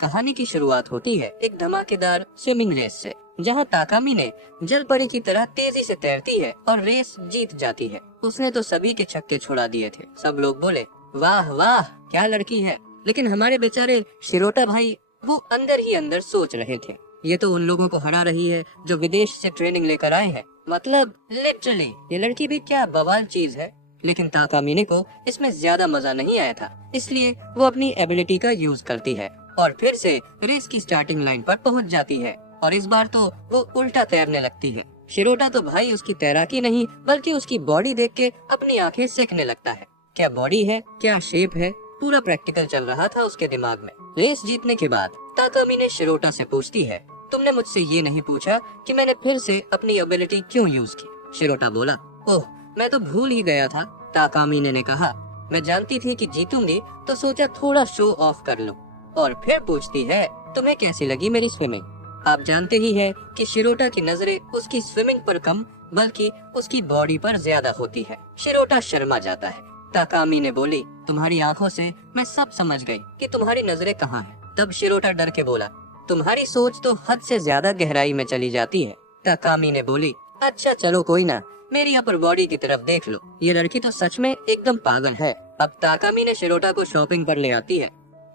कहानी की शुरुआत होती है एक धमाकेदार स्विमिंग रेस से, जहां ताकामी ने जल परी की तरह तेजी से तैरती है और रेस जीत जाती है। उसने तो सभी के छक्के छुड़ा दिए थे। सब लोग बोले, वाह वाह क्या लड़की है। लेकिन हमारे बेचारे शिरोटा भाई, वो अंदर ही अंदर सोच रहे थे, ये तो उन लोगों को हरा रही है जो विदेश से ट्रेनिंग लेकर आए हैं। मतलब लिटरली ये लड़की भी क्या बवाल चीज है। लेकिन ताकामिने को इसमें ज्यादा मजा नहीं आया था, इसलिए वो अपनी एबिलिटी का यूज करती है और फिर से रेस की स्टार्टिंग लाइन पर पहुंच जाती है। और इस बार तो वो उल्टा तैरने लगती है। शिरोटा तो भाई उसकी तैराकी नहीं बल्कि उसकी बॉडी देख के अपनी आंखें सेकने लगता है। क्या बॉडी है, क्या शेप है, पूरा प्रैक्टिकल चल रहा था उसके दिमाग में। रेस जीतने के बाद ताकामिने शिरोटा से पूछती है, तुमने मुझसे ये नहीं पूछा कि मैंने फिर से अपनी एबिलिटी क्यों यूज की। शिरोटा बोला, ओह मैं तो भूल ही गया था। ताकामिने ने कहा, मैं जानती थी कि जीतूंगी तो सोचा थोड़ा शो ऑफ कर लूं। और फिर पूछती है, तुम्हें कैसी लगी मेरी स्विमिंग। आप जानते ही है कि शिरोटा की नजरें उसकी स्विमिंग पर कम बल्कि उसकी बॉडी पर ज्यादा होती है। शिरोटा शर्मा जाता है। ताकामिने बोली, तुम्हारी आंखों से मैं सब समझ गई कि तुम्हारी नजरें कहाँ हैं। तब शिरोटा डर के बोला, तुम्हारी सोच तो हद से ज्यादा गहराई में चली जाती है। ताकामिने बोली, अच्छा चलो कोई ना, मेरी अपर बॉडी की तरफ देख लो, ये लड़की तो सच में एकदम पागल है। अब ताकामिने शिरोटा को शॉपिंग पर ले आती है।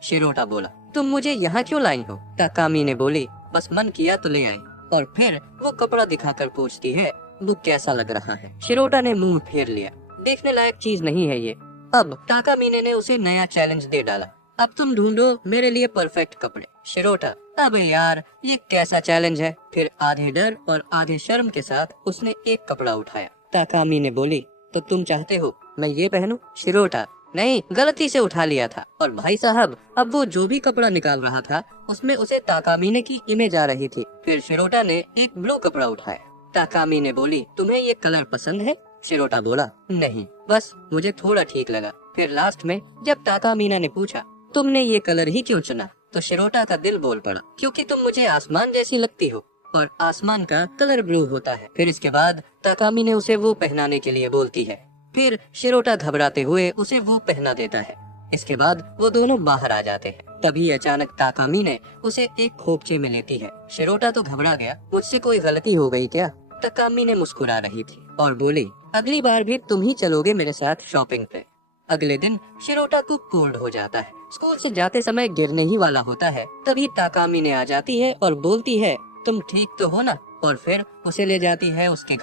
शिरोटा बोला, तुम मुझे यहाँ क्यों लाई हो। ताकामिने बोली, बस मन किया तो ले आई। और फिर वो कपड़ा दिखाकर पूछती है, वो कैसा लग रहा है। शिरोटा ने मुंह फेर लिया, देखने लायक चीज नहीं है ये। अब ताकामिने ने उसे नया चैलेंज दे डाला, अब तुम ढूंढो मेरे लिए परफेक्ट कपड़े। शिरोटा, अबे यार ये कैसा चैलेंज है। फिर आधे डर और आधे शर्म के साथ उसने एक कपड़ा उठाया। ताकामिने बोली, तो तुम चाहते हो मैं ये पहनूं। शिरोटा, नहीं गलती से उठा लिया था। और भाई साहब, अब वो जो भी कपड़ा निकाल रहा था उसमें उसे ताकामिने की इमेज आ रही थी। फिर शिरोटा ने एक ब्लू कपड़ा उठाया। ताकामिने बोली, तुम्हें ये कलर पसंद है। शिरोटा बोला, नहीं बस मुझे थोड़ा ठीक लगा। फिर लास्ट में जब ताकामिना ने पूछा, तुमने ये कलर ही क्यों चुना, तो शिरोटा का दिल बोल पड़ा, क्योंकि तुम मुझे आसमान जैसी लगती हो और आसमान का कलर ब्लू होता है। फिर इसके बाद ताकामिने उसे वो पहनाने के लिए बोलती है। फिर शिरोटा घबराते हुए उसे वो पहना देता है। इसके बाद वो दोनों बाहर आ जाते हैं। तभी अचानक ताकामिने उसे एक खोपचे में लेती है। शिरोटा तो घबरा गया, मुझसे कोई गलती हो गई क्या। ताकामिने मुस्कुरा रही थी और बोली, अगली बार भी तुम ही चलोगे मेरे साथ शॉपिंग पे। अगले दिन शिरोटा को कोल्ड हो जाता है। स्कूल से जाते समय गिरने ही वाला होता है। तभी ताकामिने आ जाती है और बोलती है, तुम ठीक तो हो ना। और फिर उसे ले जाती है उसके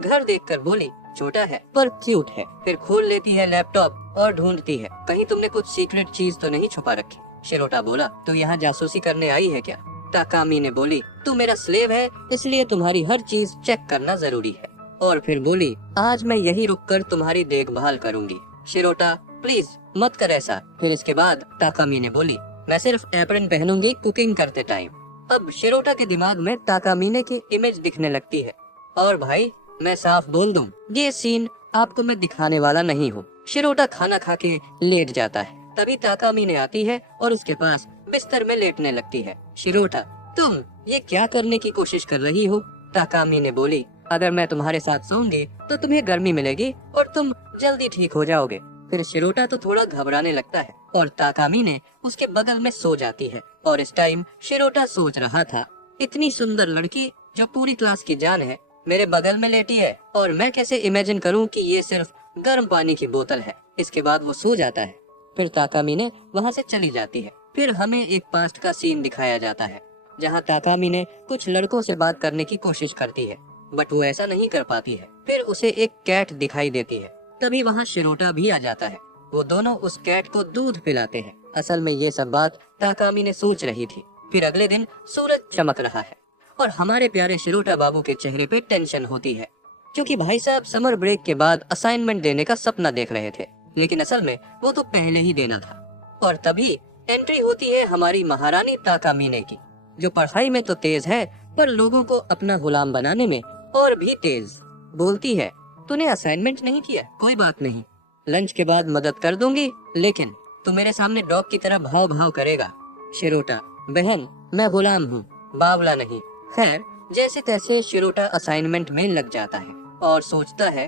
घर देखकर बोली, छोटा है पर क्यूट है। फिर खोल लेती है लैपटॉप और ढूंढती है, कहीं तुमने कुछ सीक्रेट चीज तो नहीं छुपा रखी। शिरोटा बोला, तू यहाँ जासूसी करने आई है क्या। ताकामिने बोली, तू मेरा स्लेव है इसलिए तुम्हारी हर चीज चेक करना जरूरी है। और फिर बोली, आज मैं यही रुककर तुम्हारी देखभाल करूंगी। शिरोटा, प्लीज मत कर ऐसा। फिर इसके बाद ताकामिने बोली, मैं सिर्फ एप्रन पहनूंगी कुकिंग करते टाइम। अब शिरोटा के दिमाग में ताकामिने की इमेज दिखने लगती है। और भाई मैं साफ बोल दूं, ये सीन आपको मैं दिखाने वाला नहीं हूँ। शिरोटा खाना खा के लेट जाता है। तभी ताकामिने आती है और उसके पास बिस्तर में लेटने लगती है। शिरोटा, तुम ये क्या करने की कोशिश कर रही हो। ताकामिने बोली, अगर मैं तुम्हारे साथ सोऊंगी तो तुम्हें गर्मी मिलेगी और तुम जल्दी ठीक हो जाओगे। फिर शिरोटा तो थोड़ा घबराने लगता है और ताकामिने उसके बगल में सो जाती है। और इस टाइम शिरोटा सोच रहा था, इतनी सुंदर लड़की जो पूरी क्लास की जान है मेरे बगल में लेटी है और मैं कैसे इमेजिन करूं कि ये सिर्फ गर्म पानी की बोतल है। इसके बाद वो सो जाता है। फिर ताकामिने वहाँ से चली जाती है। फिर हमें एक पास्ट का सीन दिखाया जाता है जहाँ ताकामिने कुछ लड़कों से बात करने की कोशिश करती है बट वो ऐसा नहीं कर पाती है। फिर उसे एक कैट दिखाई देती है। तभी वहाँ शिरोटा भी आ जाता है। वो दोनों उस कैट को दूध पिलाते हैं। असल में ये सब बात ताकामिने सोच रही थी। फिर अगले दिन सूरज चमक रहा है और हमारे प्यारे शिरोटा बाबू के चेहरे पे टेंशन होती है, क्योंकि भाई साहब समर ब्रेक के बाद असाइनमेंट देने का सपना देख रहे थे, लेकिन असल में वो तो पहले ही देना था। और तभी एंट्री होती है हमारी महारानी ताकामिने की, जो पढ़ाई में तो तेज है पर लोगों को अपना गुलाम बनाने में और भी तेज। बोलती है, तूने असाइनमेंट नहीं किया, कोई बात नहीं, लंच के बाद मदद कर दूंगी, लेकिन तू मेरे सामने डॉग की तरह भाव भाव करेगा। शिरोटा, बहन मैं गुलाम हूँ, बावला नहीं। खैर जैसे तैसे शिरोटा असाइनमेंट में लग जाता है और सोचता है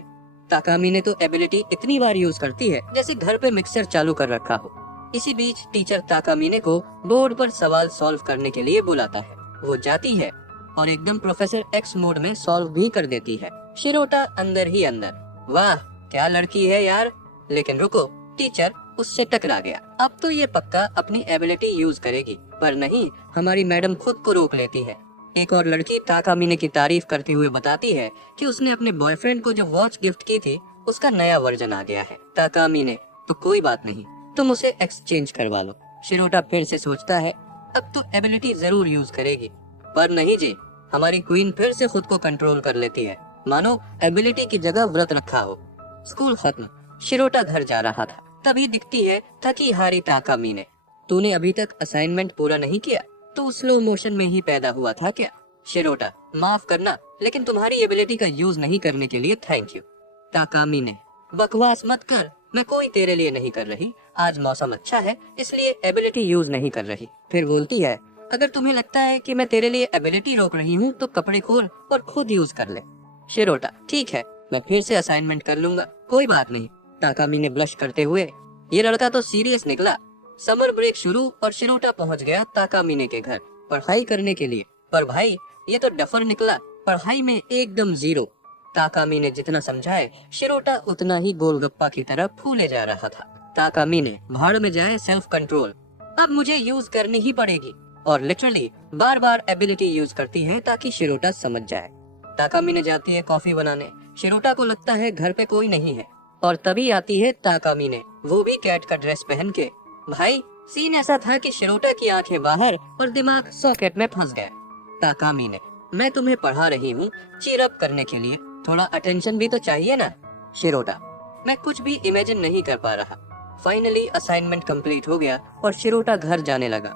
ताकामिने तो एबिलिटी इतनी बार यूज करती है जैसे घर पे मिक्सर चालू कर रखा हो। इसी बीच टीचर ताकामिने को बोर्ड पर सवाल सॉल्व करने के लिए बुलाता है। वो जाती है और एकदम प्रोफेसर एक्स मोड में सॉल्व भी कर देती है। शिरोटा अंदर ही अंदर, वाह क्या लड़की है यार। लेकिन रुको, टीचर उससे टकरा गया। अब तो ये पक्का अपनी एबिलिटी यूज करेगी, पर नहीं, हमारी मैडम खुद को रोक लेती है। एक और लड़की ताकामिने की तारीफ करते हुए बताती है कि उसने अपने बॉयफ्रेंड को जो वॉच गिफ्ट की थी उसका नया वर्जन आ गया है। ताकामिने, तो कोई बात नहीं, तुम उसे एक्सचेंज करवा लो। शिरोटा फिर से सोचता है अब तो एबिलिटी जरूर यूज करेगी, पर नहीं जी, हमारी क्वीन फिर से खुद को कंट्रोल कर लेती है, मानो एबिलिटी की जगह व्रत रखा हो। स्कूल खत्म, शिरोटा घर जा रहा था, तभी दिखती है थकी हारी ताकामिने। तूने अभी तक असाइनमेंट पूरा नहीं किया? तो स्लो मोशन में ही पैदा हुआ था क्या? शिरोटा, माफ करना, लेकिन तुम्हारी एबिलिटी का यूज नहीं करने के लिए थैंक यू। ताकामिने, बकवास मत कर, मैं कोई तेरे लिए नहीं कर रही, आज मौसम अच्छा है इसलिए एबिलिटी यूज नहीं कर रही। फिर बोलती है अगर तुम्हें लगता है कि मैं तेरे लिए एबिलिटी रोक रही हूँ तो कपड़े खोल और खुद यूज कर ले। शिरोटा, ठीक है, मैं फिर से असाइनमेंट कर लूंगा, कोई बात नहीं। ताकामिने ब्लश करते हुए, ये लड़का तो सीरियस निकला। समर ब्रेक शुरू और शिरोटा पहुंच गया ताकामिने के घर पढ़ाई करने के लिए। पर भाई ये तो डफर निकला, पढ़ाई में एकदम जीरो। ताकामिने जितना समझाए, शिरोटा उतना ही गोलगप्पा की तरह फूले जा रहा था। ताकामिने, भाड़ में जाए सेल्फ कंट्रोल, अब मुझे यूज करनी ही पड़ेगी। और लिटरली बार बार एबिलिटी यूज करती है ताकि शिरोटा समझ जाए। ताकामिने जाती है कॉफी बनाने। शिरोटा को लगता है घर पे कोई नहीं है, और तभी आती है ताकामिने, वो भी कैट का ड्रेस पहन के। भाई सीन ऐसा था कि शिरोटा की आंखें बाहर और दिमाग सॉकेट में फंस गया। ताकामिने, मैं तुम्हें पढ़ा रही हूँ चीयर अप करने के लिए, थोड़ा अटेंशन भी तो चाहिए ना। शिरोटा, मैं कुछ भी इमेजिन नहीं कर पा रहा। फाइनली असाइनमेंट कंप्लीट हो गया और शिरोटा घर जाने लगा,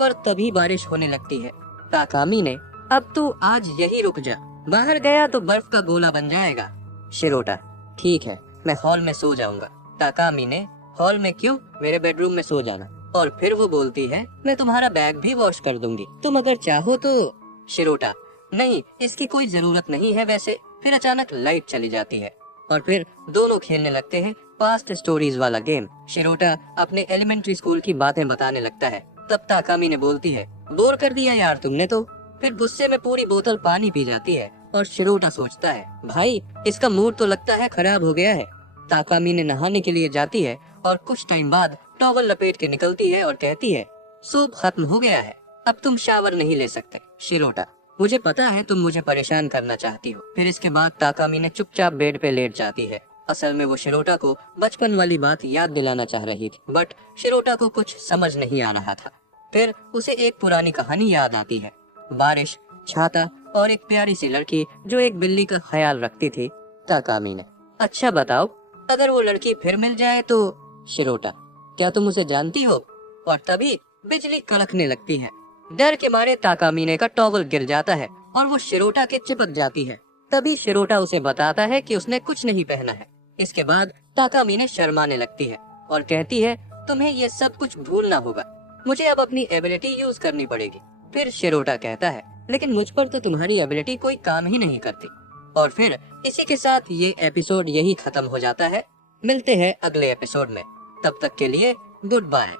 पर तभी बारिश होने लगती है। ताकामिने, अब तू आज यही रुक जा, बाहर गया तो बर्फ का गोला बन जाएगा। शिरोटा, ठीक है, मैं हॉल में सो जाऊंगा। ताकामिने, हॉल में क्यों, मेरे बेडरूम में सो जाना। और फिर वो बोलती है मैं तुम्हारा बैग भी वॉश कर दूंगी, तुम अगर चाहो तो। शिरोटा, नहीं, इसकी कोई जरूरत नहीं है वैसे। फिर अचानक लाइट चली जाती है और फिर दोनों खेलने लगते हैं पास्ट स्टोरीज वाला गेम। शिरोटा अपने एलिमेंट्री स्कूल की बातें बताने लगता है। तब ताकामिने बोलती है बोर कर दिया यार तुमने तो। फिर गुस्से में पूरी बोतल पानी पी जाती है और शिरोटा सोचता है भाई इसका मूड तो लगता है खराब हो गया है। ताकामिने नहाने के लिए जाती है और कुछ टाइम बाद टॉवल लपेट के निकलती है और कहती है सूप खत्म हो गया है, अब तुम शावर नहीं ले सकते। शिरोटा, मुझे पता है तुम मुझे परेशान करना चाहती हो। फिर इसके बाद ताकामिने चुपचाप बेड पे लेट जाती है। असल में वो शिरोटा को बचपन वाली बात याद दिलाना चाह रही थी, बट शिरोटा को कुछ समझ नहीं आ रहा था। फिर उसे एक पुरानी कहानी याद आती है, बारिश, छाता और एक प्यारी सी लड़की जो एक बिल्ली का ख्याल रखती थी। ताकामिने, अच्छा बताओ, अगर वो लड़की फिर मिल जाए तो। शिरोटा, क्या तुम उसे जानती हो? और तभी बिजली कड़कने लगती है। डर के मारे ताकामिने का टॉवल गिर जाता है और वो शिरोटा के चिपक जाती है। तभी शिरोटा उसे बताता है कि उसने कुछ नहीं पहना है। इसके बाद ताकामिने शर्माने लगती है और कहती है तुम्हें ये सब कुछ भूलना होगा, मुझे अब अपनी एबिलिटी यूज करनी पड़ेगी। फिर शिरोटा कहता है लेकिन मुझ पर तो तुम्हारी एबिलिटी कोई काम ही नहीं करती। और फिर इसी के साथ ये एपिसोड यही खत्म हो जाता है। मिलते हैं अगले एपिसोड में, तब तक के लिए गुड बाय।